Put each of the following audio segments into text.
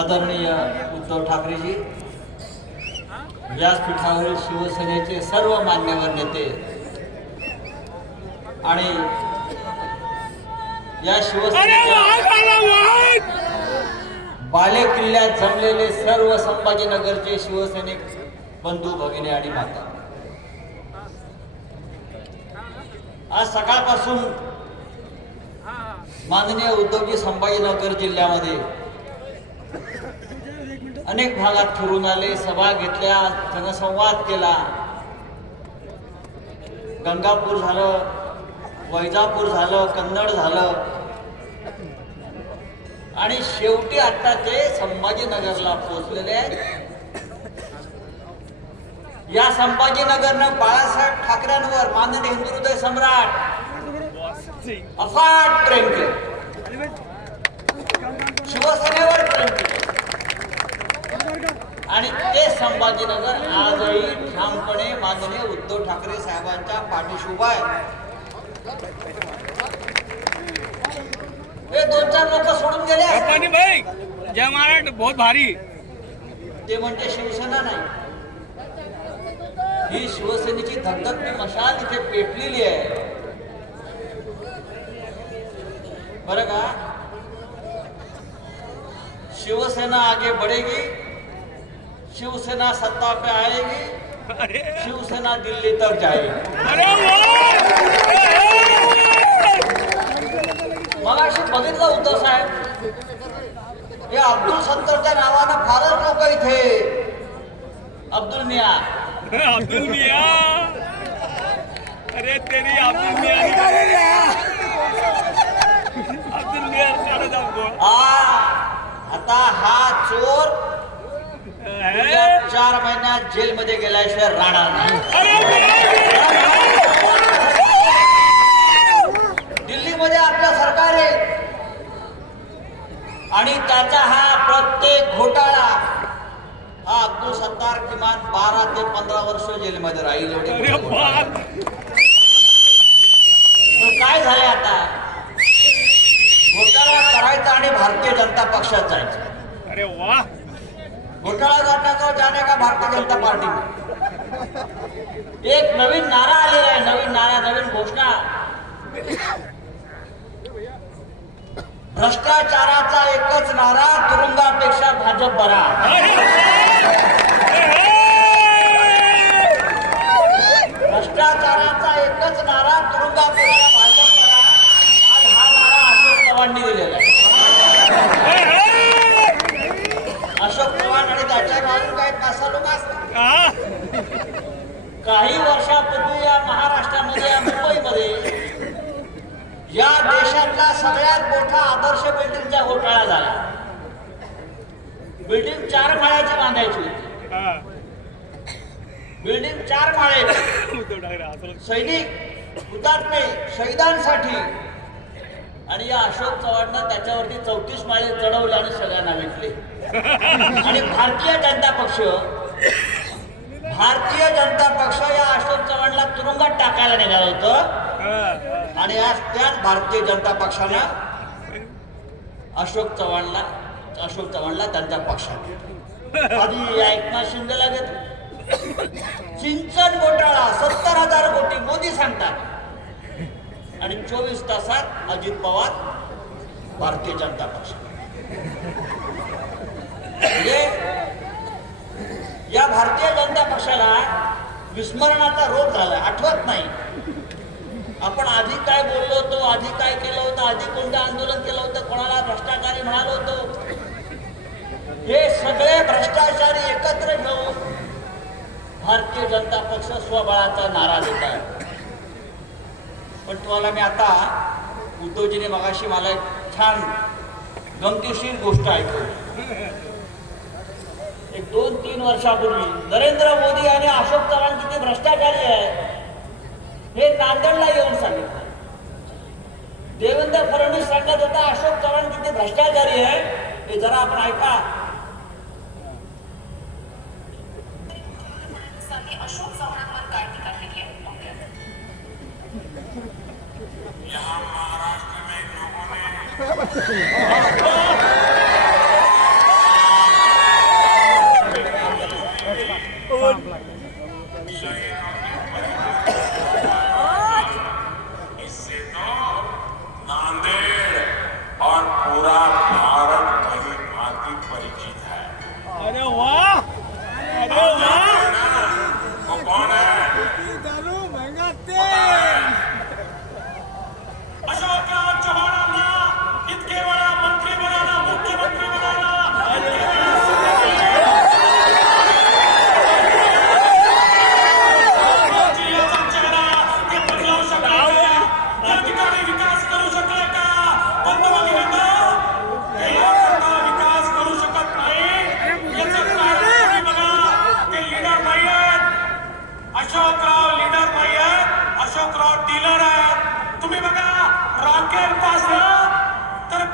आदरणीय उद्धव ठाकरेजी व्यासपीठावरील शिवसेनेचे सर्व मान्यवर नेते आणि या शिवसेने बाले किल्ल्यात जमलेले सर्व संभाजीनगरचे शिवसैनिक बंधू भगिनी आणि माता. आज सकाळपासून माननीय उद्योगी संभाजीनगर जिल्ह्यामध्ये अनेक भागात फिरून आले सभा घेतल्या जनसंवाद केला. गंगापूर झालं वैजापूर झालं कन्नड झालं. आणि शेवटी आता ते संभाजीनगरला पोहोचलेले आहेत. या संभाजीनगरनं बाळासाहेब ठाकरेंवर माननीय हिंदू हृदय सम्राट अफाट प्रेम केलं. शिवसेनेवर प्रेम केलं. आणि ते संभाजीनगर आजही ठामपणे माननीय उद्धव ठाकरे साहेबांच्या पाठीशी उभा आहे. हे दोन चार लोक सोडून गेले जय महाराज बहुत भारी. ते म्हणजे शिवसेना नाही. ही शिवसेनेची धगधगती मशाल इथे पेटलेली आहे. बरं का? शिवसेना आगे बढ़ेगी. शिवसेना सत्ता पे आएगी। अरे। शिवसेना दिल्ली तक जाएगी। मला अशी बघितलं उद्धव साहेब. हे अब्दुल सत्तरच्या नावानं फारच लोक इथे. अब्दुल मिया! अब्दुल मिया? अरे तेरी अब्दुल मिया अब्दुल मिया हा. आता हा चोर चार महिन्यात जेलमध्ये गेल्याशिवाय राहणार नाही. दिल्लीमध्ये आपलं सरकार आहे. आणि त्याचा हा प्रत्येक घोटाळा हा अब्दुल सत्तार किमान बारा ते पंधरा वर्ष जेलमध्ये राहील काय झाले आता? घोटाळा करायचा आणि भारतीय जनता पक्षात जायचं. अरे वाह घोटाळा करने को जाने का भारतीय जनता पार्टी? एक नवीन नारा आलेला आहे नवीन नारा नवीन घोषणा. भ्रष्टाचाराचा एकच नारा तुरुंगापेक्षा भाजप बरा भ्रष्टाचाराचा एकच नारा तुरुंगापेक्षा भाजप बरा आज हा नारा अशोक चव्हाणनी दिलेला आहे अशोक चव्हाण आणि त्याच्या बाजून काही पाच सहा लोक असतात हा? काही वर्षापूर्वी या महाराष्ट्रामध्ये या मुंबईमध्ये या देशातला सगळ्यात मोठा आदर्श बिल्डिंगचा घोटाळा झाला. बिल्डिंग चार माळ्याची बांधायची होती. बिल्डिंग चार माळे सैनिक हुतात्मे शहीदांसाठी. आणि या अशोक चव्हाणनं त्याच्यावरती चौतीस माळे चढवले आणि सगळ्यांना विकले. आणि भारतीय जनता पक्ष भारतीय जनता पक्ष या अशोक चव्हाणला तुरुंगात टाकायला निघालं होतं. आणि आज त्याच भारतीय जनता पक्षानं अशोक चव्हाणला अशोक चव्हाणला त्यांच्या पक्षात आधी या एकनाथ शिंदेला घेतलं. सिंचन घोटाळा सत्तर हजार कोटी मोदी सांगतात. आणि चोवीस तासात अजित पवार भारतीय जनता पक्ष म्हणजे या भारतीय जनता पक्षाला विस्मरणाचा रोग झाला आठवत नाही. आपण आधी काय बोललो होतो आधी काय केलं होतं आधी कोणतं आंदोलन केलं होतं कोणाला भ्रष्टाचारी म्हणालो होतो? हे सगळे भ्रष्टाचारी एकत्र घेऊन भारतीय जनता पक्ष स्वबळाचा नारा देत आहे. पण तुम्हाला मी आता उद्धवजीने मगाशी मला एक छान गमतीशीर गोष्ट ऐकली एक दोन तीन वर्षापूर्वी नरेंद्र मोदी आणि अशोक चव्हाण किती भ्रष्टाचारी आहे हे नांदेडला येऊन सांगितलं. देवेंद्र फडणवीस सांगत होता अशोक चव्हाण किती भ्रष्टाचारी आहे हे जरा आपण ऐका. अशोक चव्हाणांवर काय टीका केली आहे? महाराष्ट्र Stop.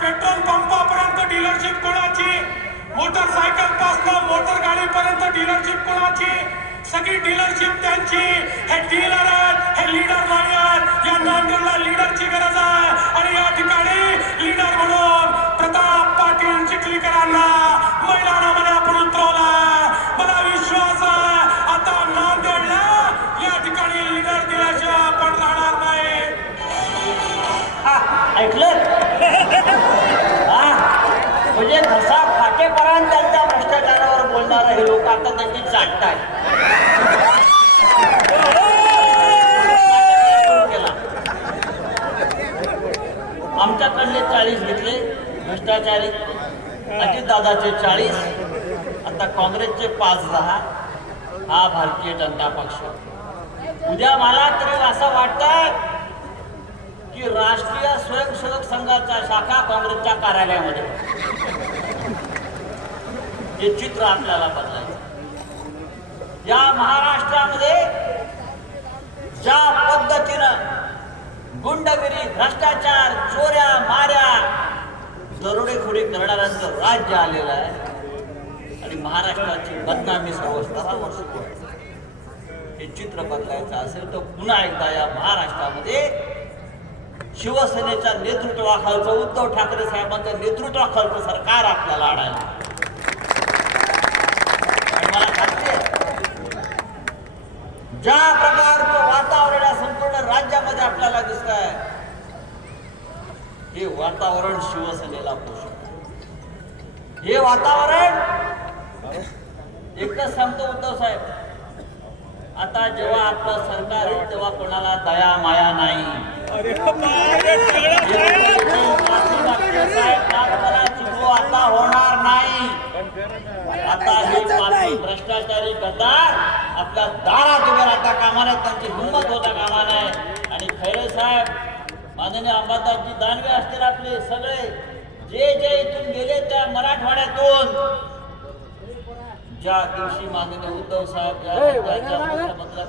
पेट्रोल पंपापर्यंत डीलरशिप कोणाची? मोटरसायकलपासून मोटर गाडीपर्यंत डीलरशिप कोणाची? सगळी डीलरशिप त्यांची. हे डीलर आहेत हे लीडर नाही आहेत. या नांदेडला लीडरची गरज आहे. आणि या ठिकाणी लीडर म्हणून प्रताप पाटील चिखलीकरांना मैदानामध्ये आपण उतरवला मला विश्वास आहे आता नांदेडला या ठिकाणी लीडर दिल्याशिवाय आपण राहणार नाही. ऐकलं? जसा फाटेपरान त्यांच्या भ्रष्टाचारावर बोलणारे हे लोक आता त्यांची आहे आमच्याकडले चाळीस घेतले भ्रष्टाचारी अजितदादाचे चाळीस आता काँग्रेसचे पाच दहा हा भारतीय जनता पक्ष. उद्या मला तरी असं वाटतं की राष्ट्रीय स्वयंसेवक संघाचा शाखा काँग्रेसच्या कार्यालयामध्ये. हे चित्र आपल्याला बदलायचं या महाराष्ट्रामध्ये ज्या पद्धतीनं गुंडगिरी भ्रष्टाचार चोऱ्या माऱ्या दरोडेखोरी करणाऱ्यांचं राज्य आलेलं आहे. आणि महाराष्ट्राची बदनामी सर्व वर्ष हे चित्र बदलायचं असेल तर पुन्हा एकदा या महाराष्ट्रामध्ये शिवसेनेच्या नेतृत्वाखालचं उद्धव ठाकरे साहेबांच्या नेतृत्वाखालचं सरकार आपल्याला आणायला आणि मला खात्री आहे ज्या प्रकारचं वातावरण या संपूर्ण राज्यामध्ये आपल्याला दिसत आहे हे वातावरण शिवसेनेला पोषक. हे वातावरण एकच सांगतो उद्धव साहेब. आता जेव्हा आपलं सरकार येईल तेव्हा कोणाला दया माया नाही अरे बापरे, सगळं चिमू आता होणार नाही आता हे पाच भ्रष्टाचारी गद्दार आपल्या दारात उभे राहता कामा नये त्यांची हिंमत होता कामा नये आणि खैरे साहेब माननीय अंबादासजी दानवे असतील आपले सगळे. जे जे इथून गेले त्या मराठवाड्यातून. ज्या दिवशी माननीय उद्धव साहेब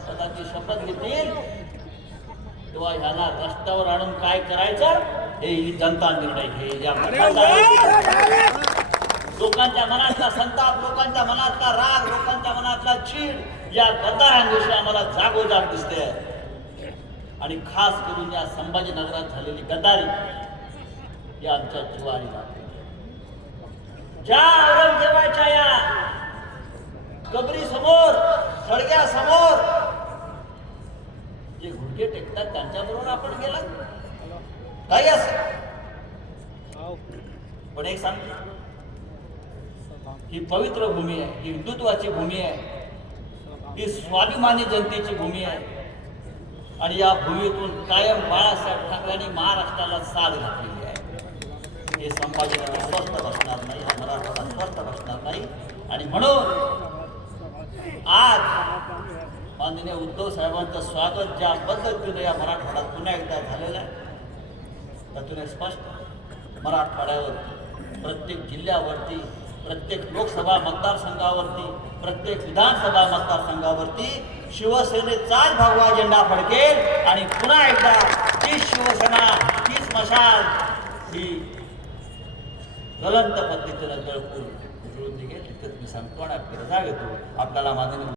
पदाची शपथ घेतील तेव्हा ह्याला रस्त्यावर आणून काय करायचं? हे ही जनता निर्णय घेईल या लोकांच्या मनातला संताप लोकांच्या मनातला राग लोकांच्या मनातला चीड या गद्दारांविषयी आम्हाला जागोजाग दिसते आणि खास करून या संभाजीनगरात झालेली गद्दारी या आमच्या जिवारी ज्या औरंगजेबाच्या या कबरी समोर खडग्या समोर जे घुडके टेकतात त्यांच्याबरोबर आपण गेला? काही असं? पण एक सांग ही पवित्र भूमी आहे ही हिंदुत्वाची भूमी आहे. ही स्वाभिमानी जनतेची भूमी आहे. आणि या भूमीतून कायम बाळासाहेब ठाकरेंनी महाराष्ट्राला साथ घातलेली आहे. हे संभाजीनगर स्वस्थ बसणार नाही हा मराठवाडा स्वस्थ बसणार नाही. आणि म्हणून आज माननीय उद्धव साहेबांचं स्वागत ज्या पद्धतीने या मराठवाड्यात पुन्हा एकदा झालेलं आहे त्यातून स्पष्ट मराठवाड्यावर प्रत्येक जिल्ह्यावरती प्रत्येक लोकसभा मतदारसंघावरती प्रत्येक विधानसभा मतदारसंघावरती शिवसेनेचाच भगवा झेंडा फडकेल आणि पुन्हा एकदा ती शिवसेना तीच मशाल ही गलंत पद्धतीनं जळपूर निघेल. इतकंच मी सांगतो आणि आपल्याला जाग येतो. आपल्याला माननीय